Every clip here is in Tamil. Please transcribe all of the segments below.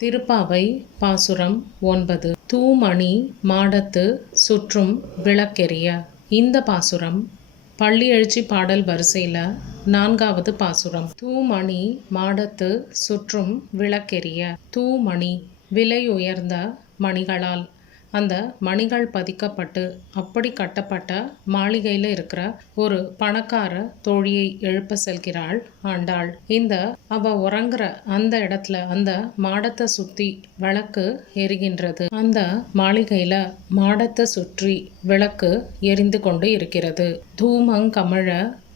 திருப்பாவை பாசுரம் 9. தூமணி மாடத்து சுற்றும் விளக்கெரிய. இந்த பாசுரம் பள்ளி எழுச்சி பாடல் வரிசையில் 4வது பாசுரம். தூமணி மாடத்து சுற்றும் விளக்கெரிய. தூமணி விலை உயர்ந்த மணிகளால், அந்த மணிகள் பதிக்கப்பட்டு அப்படி கட்டப்பட்ட மாளிகையில் இருக்கிற ஒரு பணக்கார தோழியை எழுப்ப செல்கிறாள் ஆண்டாள். அவ உறங்குற அந்த இடத்துல அந்த மாடத்தை சுத்தி விளக்கு எரிகின்றது. அந்த மாளிகையில மாடத்தை சுற்றி விளக்கு எரிந்து கொண்டு இருக்கிறது. தூமங்கமழ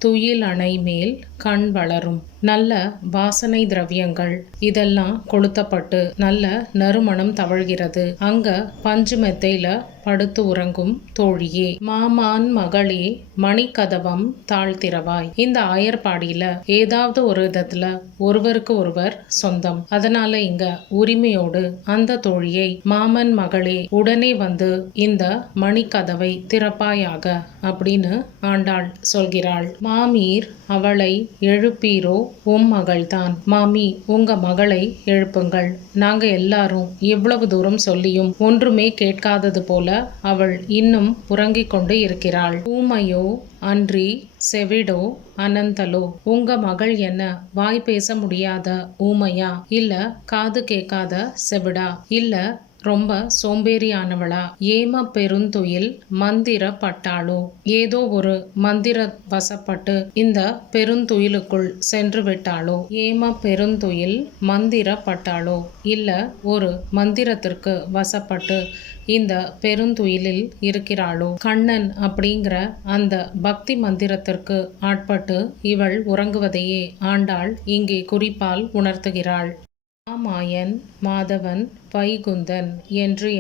துயில் அணை மேல் கண் வளரும். நல்ல வாசனை திரவியங்கள் இதெல்லாம் கொளுத்தப்பட்டு நல்ல நறுமணம் தவழ்கிறது. அங்க பஞ்சு மெத்தையில படுத்து உறங்கும் தோழியே, மாமான் மகளே மணிக்கதவம் தாழ்த்திரவாய். இந்த ஆயர்பாடியில ஏதாவது ஒரு விதத்துல ஒருவருக்கு ஒருவர் சொந்தம். அதனால இங்க உரிமையோடு அந்த தோழியை, மாமன் மகளே உடனே வந்து இந்த மணிக்கதவை திறப்பாயாக அப்படின்னு ஆண்டாள் சொல்கிறாள். மாமீர் அவளை எழுப்பீரோ, உம் மகள்தான். மாமி, உங்க மகளை எழுப்புங்கள். நாங்க எல்லாரும் இவ்வளவு தூரம் சொல்லியும் ஒன்றுமே கேட்காதது போல அவள் இன்னும் உறங்கிக் கொண்டு இருக்கிறாள். ஊமையோ அன்றி செவிடோ அனந்தலோ. உங்க மகள் என்ன வாய் பேச முடியாத ஊமையா, இல்ல காது கேட்காத செவிடா, இல்ல ரொம்ப சோம்பேறியானவளா? ஏம பெருந்துயில் மந்திர பட்டாளோ. ஏதோ ஒரு மந்திர வசப்பட்டு இந்த பெருந்துயிலுக்குள் சென்று விட்டாளோ. ஏம பெருந்துயில் மந்திர பட்டாளோ, இல்ல ஒரு மந்திரத்திற்கு வசப்பட்டு இந்த பெருந்துயிலில் இருக்கிறாளோ. கண்ணன் அப்படிங்கிற அந்த பக்தி மந்திரத்திற்கு ஆட்பட்டு இவள் உறங்குவதையே ஆண்டாள் இங்கே குறிப்பால் உணர்த்துகிறாள். மாமாயன் மாதவன் வைகுந்தன் என்று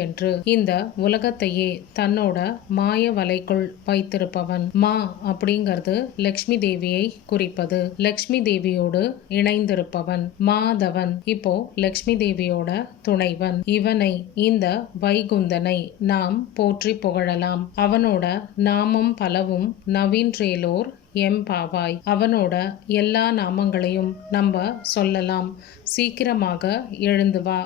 இந்த உலகத்தையே தன்னோட மாய வலைக்குள் வைத்திருப்பவன். மா அப்படிங்கிறது லக்ஷ்மி தேவியை குறிப்பது. லக்ஷ்மி தேவியோடு இணைந்திருப்பவன் மாதவன். இப்போ லக்ஷ்மி தேவியோட துணைவன். இவனை, இந்த வைகுந்தனை நாம் போற்றி புகழலாம். அவனோட நாமம் பலவும் நவீன்றேலோர் எம்பாவாய். அவனோட எல்லா நாமங்களையும் நம்ம சொல்லலாம். சீக்கிரமாக எழுந்து வா,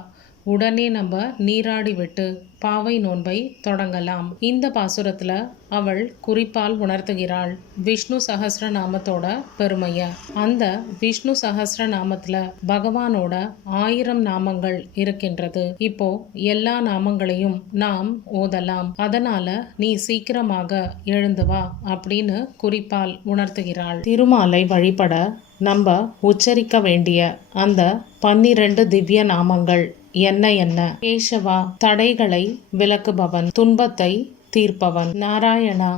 உடனே நம்ம நீராடி விட்டு பாவை நோன்பை தொடங்கலாம். இந்த பாசுரத்துல அவள் குறிப்பால் உணர்த்துகிறாள் விஷ்ணு சஹஸ்ரநாமத்தோட பெருமைய. அந்த விஷ்ணு சஹஸ்ரநாமத்துல பகவானோட 1000 நாமங்கள் இருக்கின்றது. இப்போ எல்லா நாமங்களையும் நாம் ஓதலாம். அதனால நீ சீக்கிரமாக எழுந்து வா அப்படின்னு குறிப்பால் உணர்த்துகிறாள். திருமாலை வழிபட நம்ம உச்சரிக்க வேண்டிய அந்த 12 திவ்ய நாமங்கள் என்ன? கேசவா, தடைகளை விலக்குபவன், துன்பத்தை தீர்ப்பவன். நாராயணா,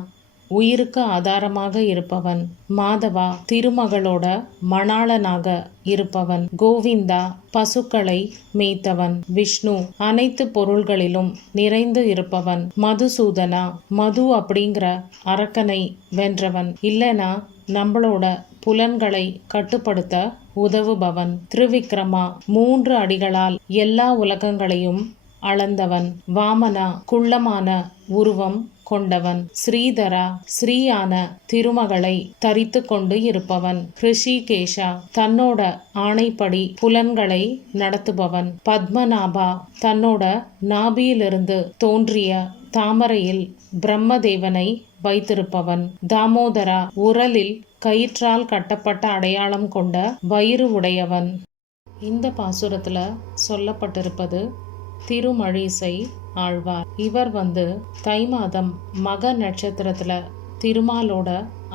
உயிருக்கு ஆதாரமாக இருப்பவன். மாதவா, திருமகளோட மணாளனாக இருப்பவன். கோவிந்தா, பசுக்களை மேய்த்தவன். விஷ்ணு, அனைத்து பொருள்களிலும் நிறைந்து இருப்பவன். மதுசூதனா, மது அப்படிங்கிற அரக்கனை வென்றவன். இல்லனா நம்மளோட புலன்களை கட்டுப்படுத்த உதவுபவன். திரிவிக்ரமா, 3 அடிகளால் எல்லா உலகங்களையும் அளந்தவன். வாமனா, குள்ளமான உருவம் கொண்டவன். ஸ்ரீதரா, ஸ்ரீயான திருமகளை தரித்து கொண்டு இருப்பவன். ரிஷிகேஷா, தன்னோட ஆணைப்படி புலன்களை நடத்துபவன். பத்மநாபா, தன்னோட நாபியிலிருந்து தோன்றிய தாமரையில் பிரம்மதேவனை வைத்திருப்பவன். தாமோதரா, உரலில் கயிற்றால் கட்டப்பட்ட அடையாளம் கொண்ட வயிறு உடையவன். இந்த பாசுரத்துல சொல்லப்பட்டிருப்பது திருமழிசை ஆழ்வார். இவர் தை மாதம் மக நட்சத்திரத்துல திருமாலோட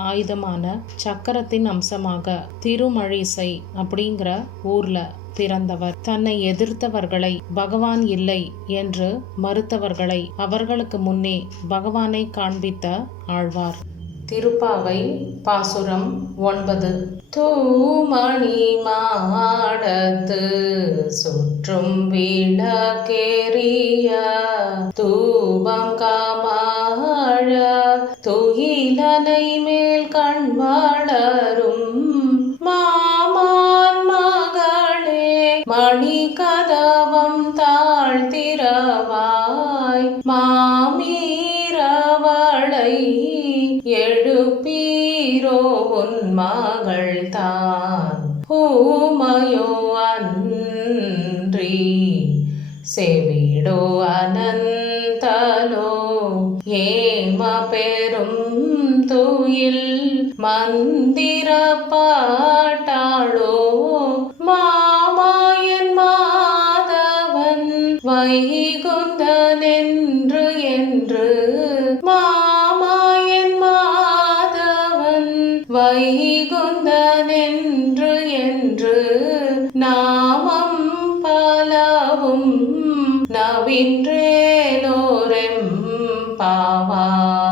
ஆயுதமான சக்கரத்தின் அம்சமாக திருமழிசை அப்படிங்கிற ஊர்ல பிறந்தவர். தன்னை எதிர்த்தவர்களை, பகவான் இல்லை என்று மறுத்தவர்களை அவர்களுக்கு முன்னே பகவானை காண்பித்த ஆழ்வார். திருப்பாவை பாசுரம் 9. தூமணி மாடத்து சுற்றும் விளக்கெரிய. தூபம் கமழ துயிலணை மேல் கண் வளரும். மாமான் மகளே மணிக்கதவம் தாழ்த்திரவாய். மாமீரவளை எழுப்பீரோ, உன் மகள்தான். ஊமையோ அன்றி செவிடோ அனந்தலோ ஏம பெரும் துயில் மந்திர பாட்டாளோ மாமாயன் மாதவன் வைகுந்தனென்று என்று மாமாயன் மாதவன் வைகுந்தனென்று என்று நாமம் பலவும் நவின்றேலோரெம் பாவாய்.